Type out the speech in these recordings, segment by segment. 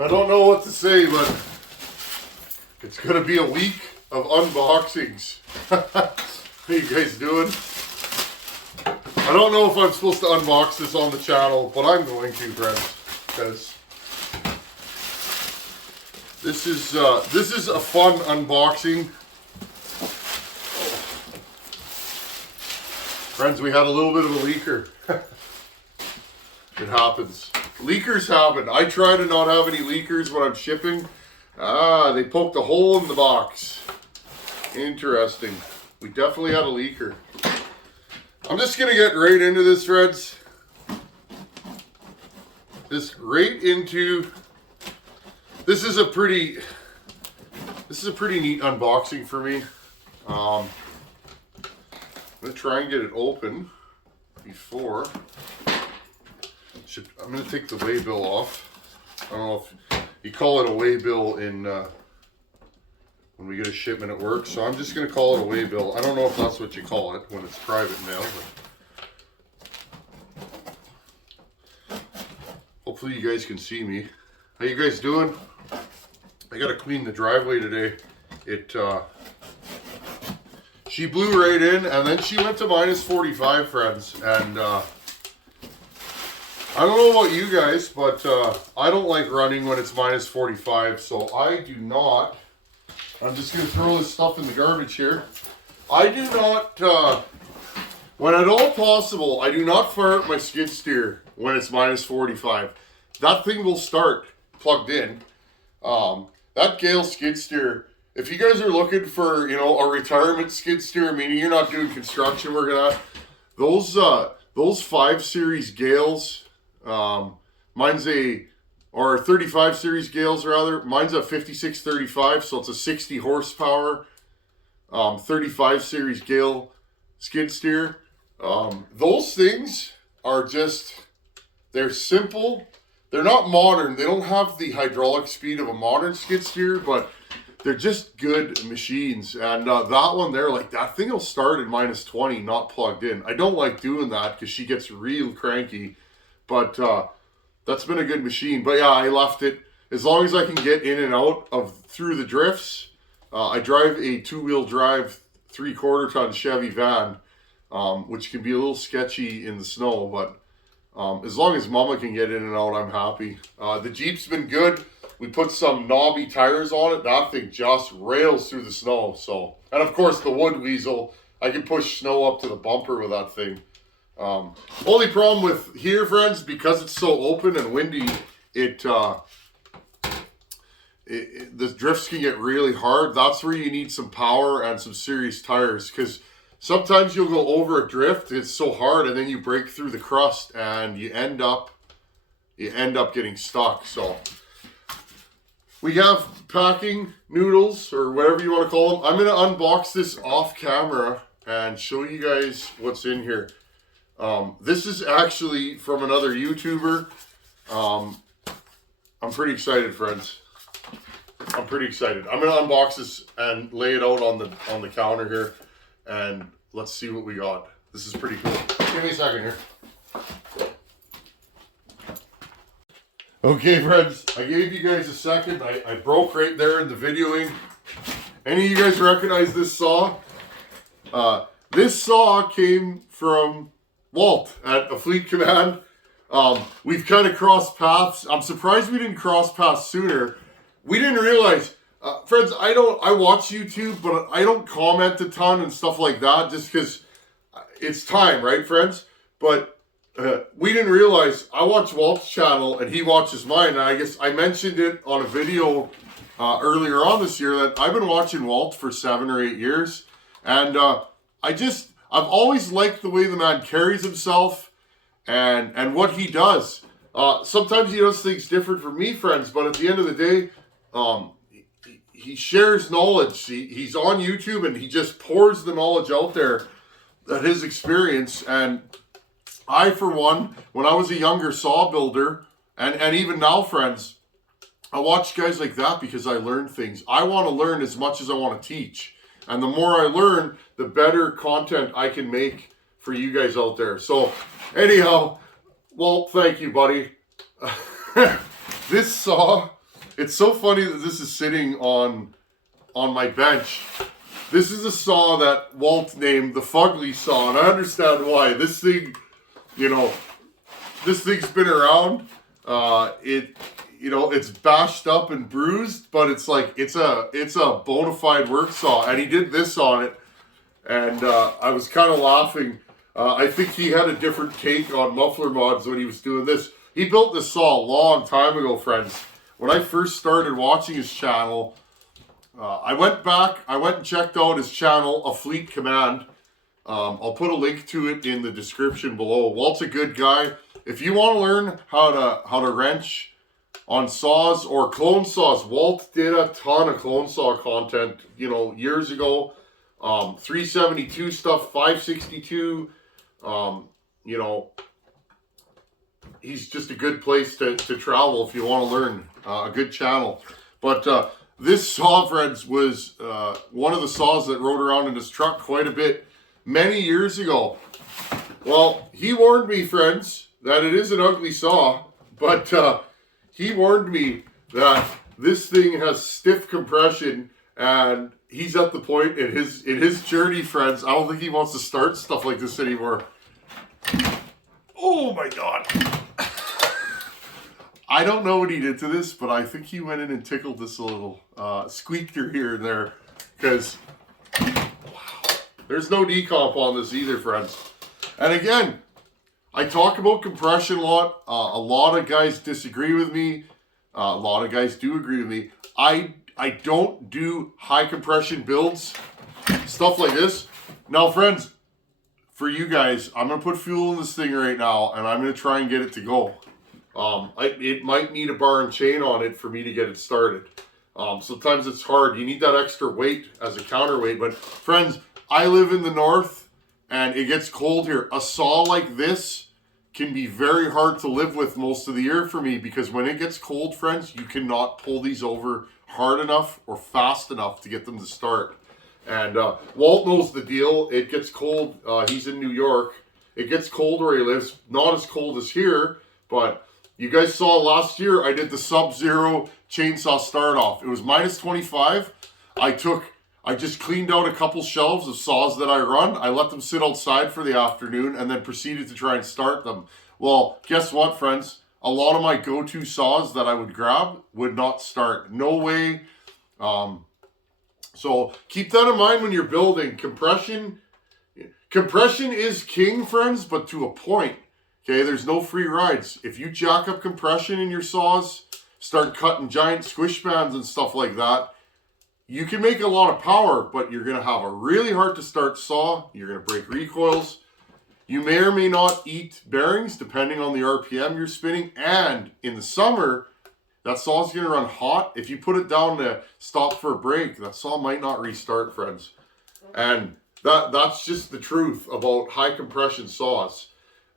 I don't know what to say, but it's gonna be a week of unboxings. How you guys doing? I don't know if I'm supposed to unbox this on the channel, but I'm going to, friends, because this is a fun unboxing. Friends, we had a little bit of a leaker. It happens. Leakers happen. I try to not have any leakers when I'm shipping. They poked a hole in the box. Interesting. We definitely had a leaker. I'm just going to get right into this, friends. This is a pretty neat unboxing for me. I'm going to try and get it open before. I'm going to take the waybill off. I don't know if you call it a waybill in when we get a shipment at work, so I'm just going to call it a waybill. I don't know if that's what you call it when it's private mail, but hopefully you guys can see me. How you guys doing? I got to clean the driveway today. She blew right in, and then she went to minus 45, friends, and I don't know about you guys, but I don't like running when it's minus 45, so I do not. I'm just going to throw this stuff in the garbage here. I do not, when at all possible, I do not fire up my skid steer when it's minus 45. That thing will start plugged in. That Gale skid steer, if you guys are looking for, a retirement skid steer, meaning you're not doing construction work and that, those 5 Series Gales, mine's or 35 Series Gales rather, mine's a 5635, so it's a 60 horsepower, 35 Series Gale skid steer. Those things are just, they're simple. They're not modern. They don't have the hydraulic speed of a modern skid steer, but they're just good machines. And that one there, like that thing will start at minus 20, not plugged in. I don't like doing that because she gets real cranky. But that's been a good machine. But yeah, I left it. As long as I can get in and out through the drifts. I drive a 2-wheel drive 3/4 ton Chevy van, which can be a little sketchy in the snow. But as long as Mama can get in and out, I'm happy. The Jeep's been good. We put some knobby tires on it. That thing just rails through the snow. So, and of course the Wood Weasel. I can push snow up to the bumper with that thing. Only problem with here, friends, because it's so open and windy, the drifts can get really hard. That's where you need some power and some serious tires, because sometimes you'll go over a drift, it's so hard, and then you break through the crust and you end up getting stuck. So we have packing noodles, or whatever you want to call them. I'm going to unbox this off camera and show you guys what's in here. This is actually from another YouTuber. I'm pretty excited, friends. I'm pretty excited. I'm gonna unbox this and lay it out on the counter here, and let's see what we got. This is pretty cool. Give me a second here. Okay, friends, I gave you guys a second. I broke right there in the videoing. Any of you guys recognize this saw? This saw came from Walt at a Fleet Command. We've kind of crossed paths. I'm surprised we didn't cross paths sooner. We didn't realize, friends, I watch YouTube, but I don't comment a ton and stuff like that just because it's time, right, friends? But we didn't realize I watch Walt's channel and he watches mine. And I guess I mentioned it on a video earlier on this year that I've been watching Walt for 7 or 8 years. And I've always liked the way the man carries himself and what he does. Sometimes he does things different from me, friends, but at the end of the day, he shares knowledge. He's on YouTube and he just pours the knowledge out there at his experience. And I, for one, when I was a younger saw builder, and even now, friends, I watch guys like that because I learn things. I want to learn as much as I want to teach. And the more I learn, the better content I can make for you guys out there. So anyhow, Walt, thank you, buddy. This saw it's so funny that this is sitting on my bench. This is a saw that Walt named the fugly saw, and I understand why. This thing, you know, this thing's been around. It's bashed up and bruised, but it's like it's a bona fide work saw, and he did this on it, and I was kind of laughing. I think he had a different take on muffler mods when he was doing this. He built this saw a long time ago, friends. When I first started watching his channel, I went and checked out his channel, A Fleet Command. I'll put a link to it in the description below. Walt's a good guy. If you want to learn how to wrench on saws or clone saws, Walt did a ton of clone saw content, years ago. 372 stuff, 562. He's just a good place to travel if you want to learn. A good channel. But this saw, friends, was one of the saws that rode around in his truck quite a bit many years ago. Well, he warned me, friends, that it is an ugly saw, but he warned me that this thing has stiff compression, and he's at the point in his journey, friends, I don't think he wants to start stuff like this anymore. Oh my God. I don't know what he did to this, but I think he went in and tickled this a little. Squeaked her here and there. Because, wow, there's no decomp on this either, friends. And again, I talk about compression a lot. A lot of guys disagree with me. A lot of guys do agree with me. I don't do high compression builds. Stuff like this. Now, friends, for you guys, I'm going to put fuel in this thing right now, and I'm going to try and get it to go. It might need a bar and chain on it for me to get it started. Sometimes it's hard. You need that extra weight as a counterweight. But friends, I live in the north and it gets cold here. A saw like this can be very hard to live with most of the year for me, because when it gets cold, friends, you cannot pull these over hard enough or fast enough to get them to start. And Walt knows the deal. It gets cold. He's in New York. It gets cold where he lives. Not as cold as here, but you guys saw last year I did the Sub-Zero chainsaw start off. It was minus 25. I just cleaned out a couple shelves of saws that I run. I let them sit outside for the afternoon and then proceeded to try and start them. Well, guess what, friends? A lot of my go-to saws that I would grab would not start. No way. So keep that in mind when you're building. Compression is king, friends, but to a point. Okay, there's no free rides. If you jack up compression in your saws, start cutting giant squish bands and stuff like that, you can make a lot of power, but you're going to have a really hard to start saw. You're going to break recoils. You may or may not eat bearings depending on the RPM you're spinning. And in the summer, that saw is going to run hot. If you put it down to stop for a break, that saw might not restart, friends. And that's just the truth about high compression saws.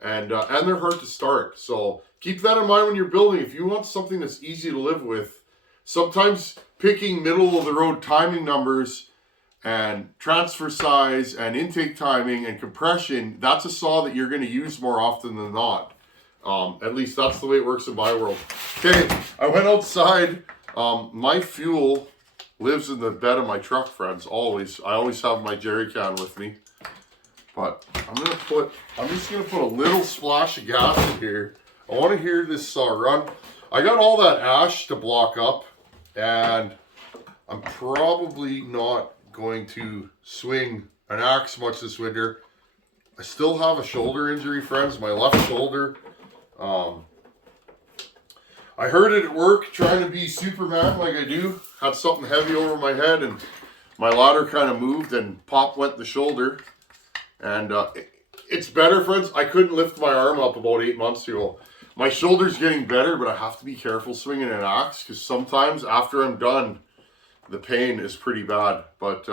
And they're hard to start. So keep that in mind when you're building. If you want something that's easy to live with, sometimes picking middle of the road timing numbers and transfer size and intake timing and compression, that's a saw that you're going to use more often than not. At least that's the way it works in my world. Okay, I went outside. My fuel lives in the bed of my truck, friends, always. I always have my jerry can with me. But I'm just gonna put a little splash of gas in here. I want to hear this saw run. I got all that ash to block up, and I'm probably not going to swing an axe much this winter. I still have a shoulder injury, friends, my left shoulder. I heard it at work trying to be Superman like I do. Had something heavy over my head, and my ladder kind of moved and pop went the shoulder. And it's better, friends. I couldn't lift my arm up about 8 months ago. My shoulder's getting better, but I have to be careful swinging an axe, because sometimes after I'm done, the pain is pretty bad. But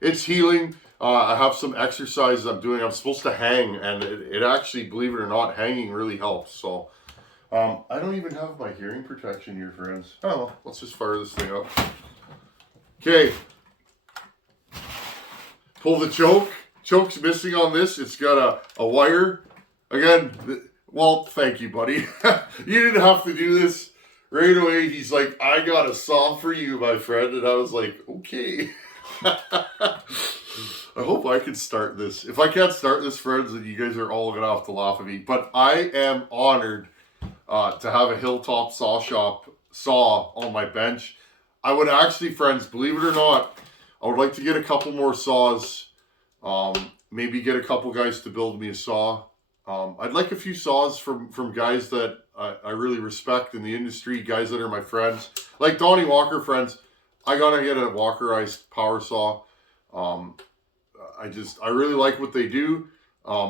it's healing. I have some exercises I'm doing. I'm supposed to hang, and it actually, believe it or not, hanging really helps. So I don't even have my hearing protection here, friends. Oh, well, let's just fire this thing up. Okay. Pull the choke. Choke's missing on this. It's got a wire. Again, Walt, thank you, buddy. You didn't have to do this. right away, he's like, I got a saw for you, my friend. And I was like, okay. I hope I can start this. If I can't start this, friends, then you guys are all going to have to laugh at me. But I am honored to have a Hilltop saw on my bench. I would actually, friends, believe it or not, I would like to get a couple more saws. Maybe get a couple guys to build me a saw. I'd like a few saws from guys that I really respect in the industry, guys that are my friends. Like Donnie Walker, friends, I gotta get a Walkerized power saw. I really like what they do.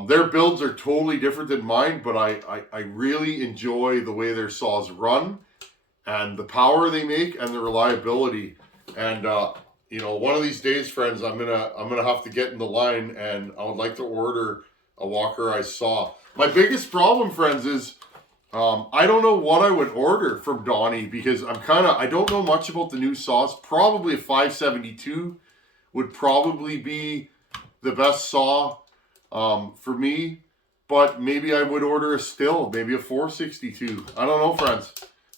Their builds are totally different than mine, but I really enjoy the way their saws run and the power they make and the reliability. And you know, one of these days, friends, I'm gonna have to get in the line, and I would like to order a Walkerized saw. My biggest problem, friends, is I don't know what I would order from Donnie, because I don't know much about the new saws. Probably a 572 would probably be the best saw for me, but maybe I would order maybe a 462. I don't know, friends.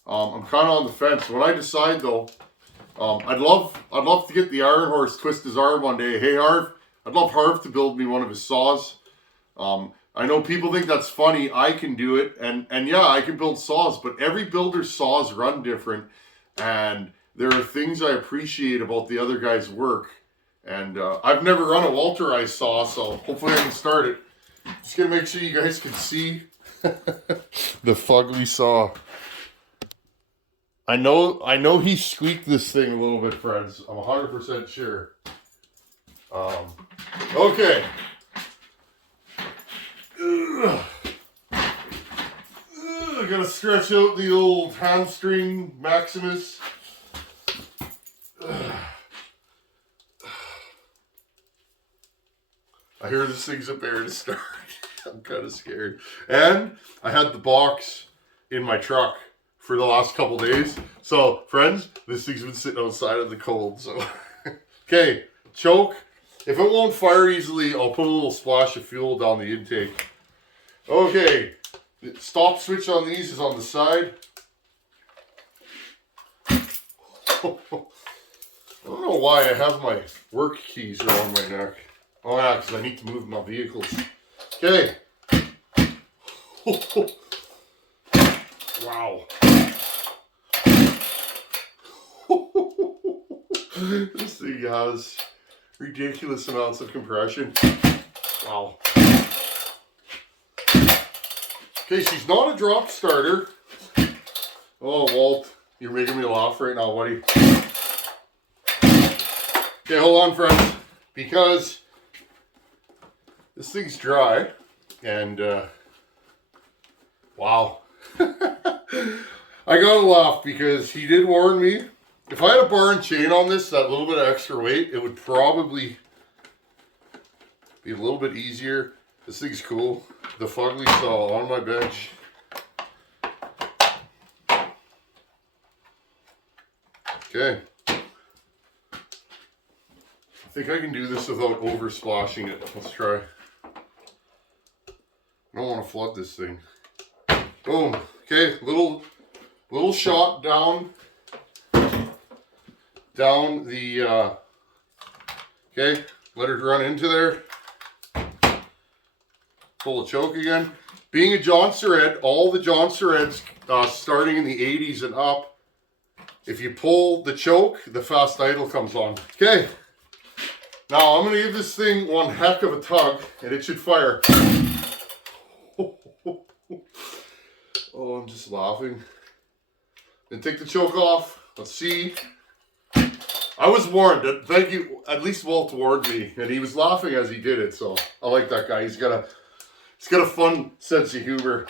I'm kind of on the fence. When I decide, though, I'd love to get the Iron Horse twist his arm one day. Hey, Harv, I'd love Harv to build me one of his saws. I know people think that's funny. I can do it, and yeah, I can build saws, but every builder's saws run different, and there are things I appreciate about the other guy's work. And I've never run a Walterized saw, so hopefully I can start it. Just gonna make sure you guys can see the fugly saw. I know he squeaked this thing a little bit, friends. I'm 100% sure. Okay. I gotta stretch out the old hamstring Maximus. I hear this thing's a bear to start. I'm kind of scared. And I had the box in my truck for the last couple days. So, friends, this thing's been sitting outside in the cold. So, okay, choke. If it won't fire easily, I'll put a little splash of fuel down the intake. Okay, the stop switch on these is on the side. I don't know why I have my work keys around my neck. Oh yeah, because I need to move my vehicles. Okay. Wow. This thing has ridiculous amounts of compression. Wow. Okay, she's not a drop starter. Oh, Walt, you're making me laugh right now, buddy. Okay, hold on, friends, because this thing's dry, and wow. I gotta laugh because he did warn me. If I had a bar and chain on this, that little bit of extra weight, it would probably be a little bit easier. This thing's cool. The fugly saw on my bench. Okay. I think I can do this without over splashing it. Let's try. I don't want to flood this thing. Boom. Okay, little shot down the okay, let her run into there. Pull the choke again. Being a Jonsered, all the Jonsereds starting in the 80s and up, if you pull the choke, the fast idle comes on. Okay. Now I'm going to give this thing one heck of a tug, and it should fire. Oh, I'm just laughing. Then take the choke off. Let's see. I was warned. Thank you. At least Walt warned me, and he was laughing as he did it. So I like that guy. He's got a fun sense of humor.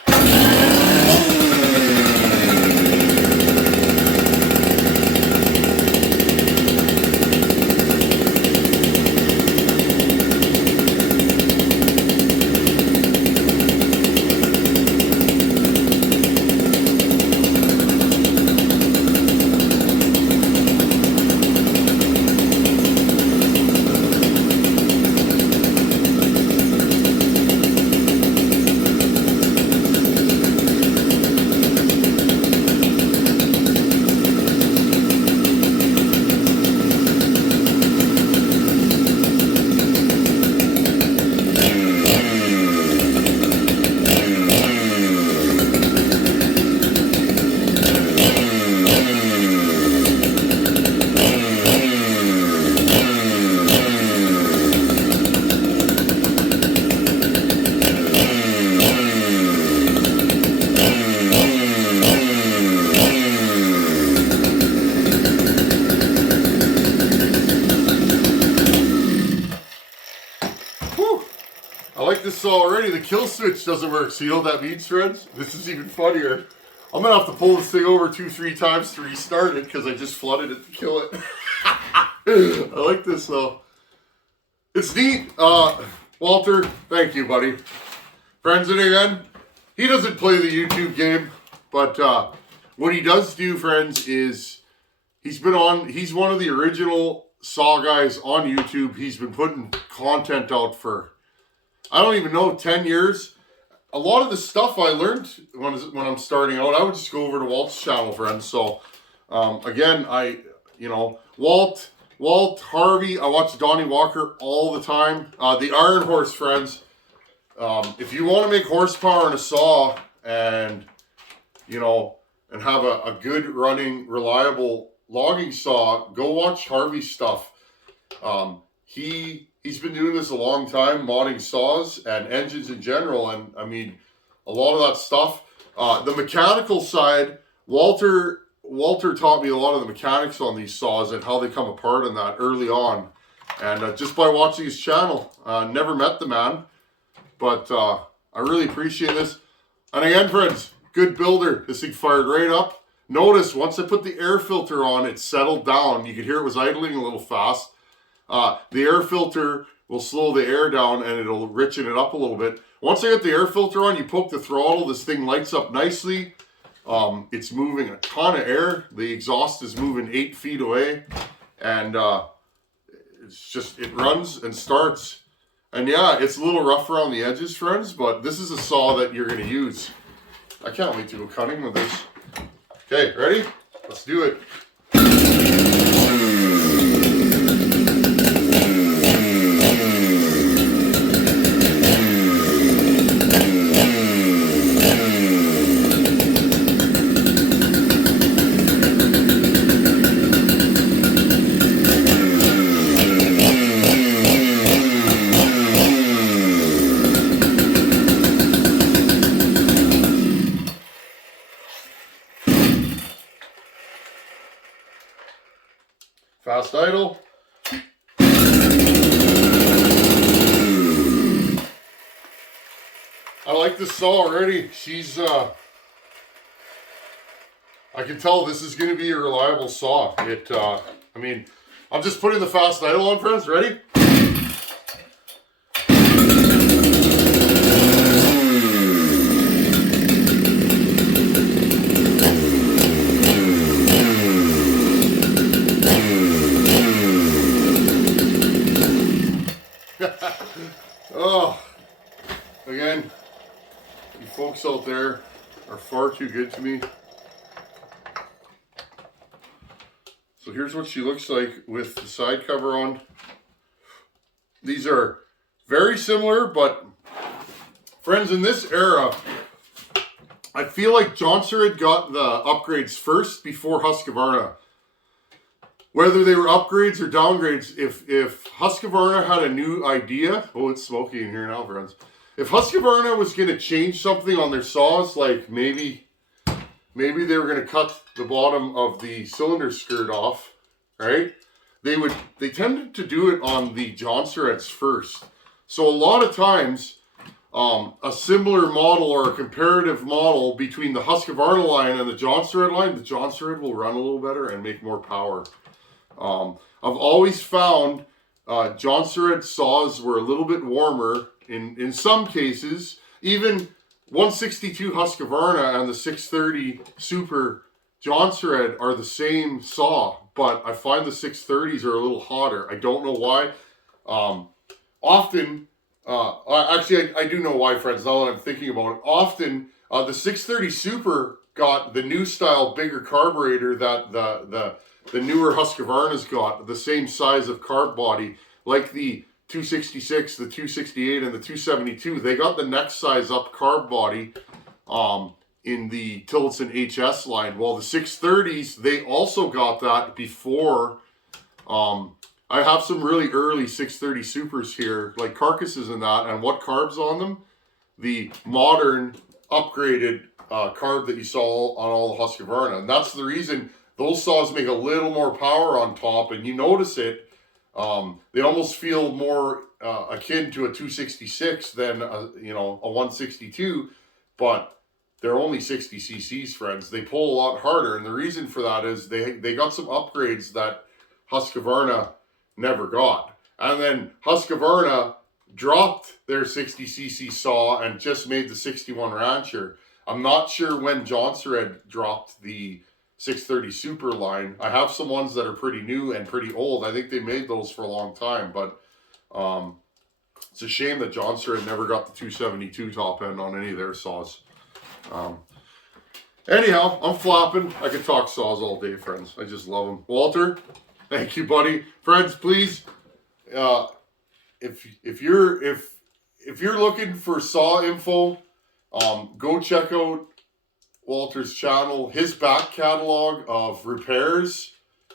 saw already, the kill switch doesn't work. So you know what that means, friends? This is even funnier. I'm going to have to pull this thing over 2-3 times to restart it because I just flooded it to kill it. I like this though. It's neat. Walter, thank you, buddy. Friends, and again, he doesn't play the YouTube game, but what he does do, friends, is he's one of the original saw guys on YouTube. He's been putting content out for, I don't even know, 10 years. A lot of the stuff I learned when I'm starting out, I would just go over to Walt's channel, friends. So, again, Walt, Harvey, I watch Donnie Walker all the time. The Iron Horse, friends. If you want to make horsepower in a saw and have a good running, reliable logging saw, go watch Harvey's stuff. He's been doing this a long time, modding saws and engines in general, and I mean, a lot of that stuff. The mechanical side, Walter taught me a lot of the mechanics on these saws and how they come apart and that early on, and just by watching his channel. Never met the man, but I really appreciate this. And again, friends, good builder. This thing fired right up. Notice once I put the air filter on, it settled down. You could hear it was idling a little fast. The air filter will slow the air down and it'll richen it up a little bit. Once I get the air filter on, you poke the throttle, this thing lights up nicely. It's moving a ton of air. The exhaust is moving 8 feet away, and it runs and starts. And yeah, it's a little rough around the edges, friends, but this is a saw that you're going to use. I can't wait to go cutting with this. Okay, ready? Let's do it. Fast idle. I like this saw already. She's, I can tell this is going to be a reliable saw. I mean, I'm just putting the fast idle on, friends. Ready? Oh, again, you folks out there are far too good to me. So here's what she looks like with the side cover on. These are very similar, but friends, in this era, I feel like Jonsered got the upgrades first before Husqvarna. Whether they were upgrades or downgrades, if Husqvarna had a new idea, oh, it's smoky in here now, friends. If Husqvarna was going to change something on their saws, like maybe they were going to cut the bottom of the cylinder skirt off, right? They tended to do it on the Jonsereds first. So a lot of times, a similar model or a comparative model between the Husqvarna line and the Jonsered line, the Jonsered will run a little better and make more power. I've always found Jonsered saws were a little bit warmer in some cases. Even 162 Husqvarna and the 630 Super Jonsered are the same saw, but I find the 630s are a little hotter. I don't know why. Often, actually I do know why, friends, now that I'm thinking about it. Often, the 630 Super got the new style bigger carburetor that the newer Husqvarna's got, the same size of carb body, like the 266, the 268, and the 272. They got the next size up carb body in the Tillotson HS line. Well, the 630s, they also got that before. I have some really early 630 Supers here, like carcasses and that, and what carbs on them? The modern upgraded carb that you saw on all the Husqvarna. And that's the reason those saws make a little more power on top, and you notice it. They almost feel more akin to a 266 than a 162, but they're only 60 cc's, friends. They pull a lot harder, and the reason for that is they got some upgrades that Husqvarna never got. And then Husqvarna dropped their 60 cc saw and just made the 61 Rancher. I'm not sure when Jonsered dropped the 630 Super line. I have some ones that are pretty new and pretty old. I think they made those for a long time, but it's a shame that Jonsered never got the 272 top end on any of their saws. Anyhow, I'm flopping. I could talk saws all day, friends. I just love them. Walter, thank you, buddy. Friends, please, if you're looking for saw info, go check out Walter's channel. His back catalog of repairs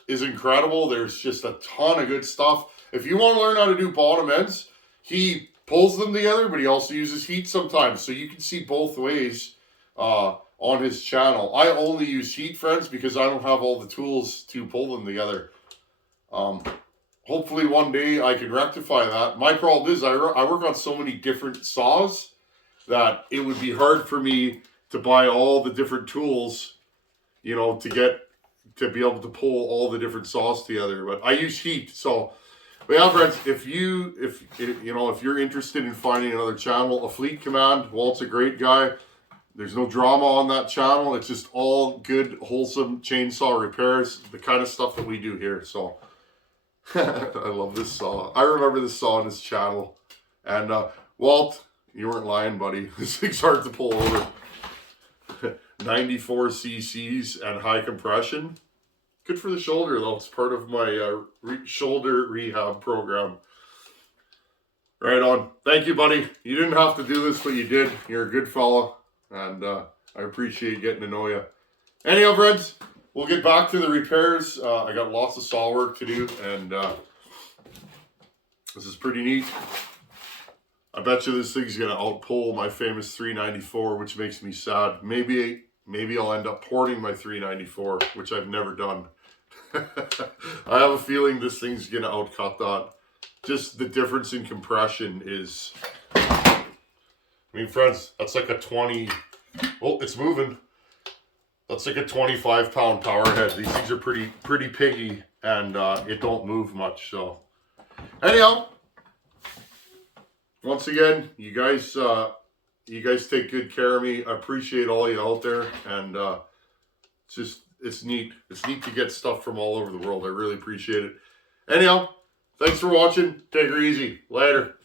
is incredible. There's just a ton of good stuff. If you want to learn how to do bottom ends, he pulls them together, but he also uses heat sometimes. So you can see both ways on his channel. I only use heat, friends, because I don't have all the tools to pull them together. Hopefully one day I can rectify that. My problem is I work on so many different saws that it would be hard for me to buy all the different tools, to be able to pull all the different saws together. But I use heat. So, but yeah, friends, if you're interested in finding another channel, A Fleet Command, Walt's a great guy. There's no drama on that channel. It's just all good, wholesome chainsaw repairs, the kind of stuff that we do here. So I love this saw. I remember this saw on his channel. And Walt, you weren't lying, buddy. This thing's hard to pull over. 94 cc's and high compression. Good for the shoulder, though. It's part of my shoulder rehab program. Right on. Thank you, buddy. You didn't have to do this, but you did. You're a good fella, and I appreciate getting to know you. Anyhow, friends, we'll get back to the repairs. I got lots of saw work to do, and this is pretty neat. I bet you this thing's gonna outpull my famous 394, which makes me sad. Maybe I'll end up porting my 394, which I've never done. I have a feeling this thing's gonna outcut that. Just the difference in compression is, friends, that's like a 20, oh, it's moving. That's like a 25-pound power head. These things are pretty piggy, and it don't move much. So anyhow, once again, you guys take good care of me. I appreciate all you out there, and it's neat. It's neat to get stuff from all over the world. I really appreciate it. Anyhow, thanks for watching. Take her easy. Later.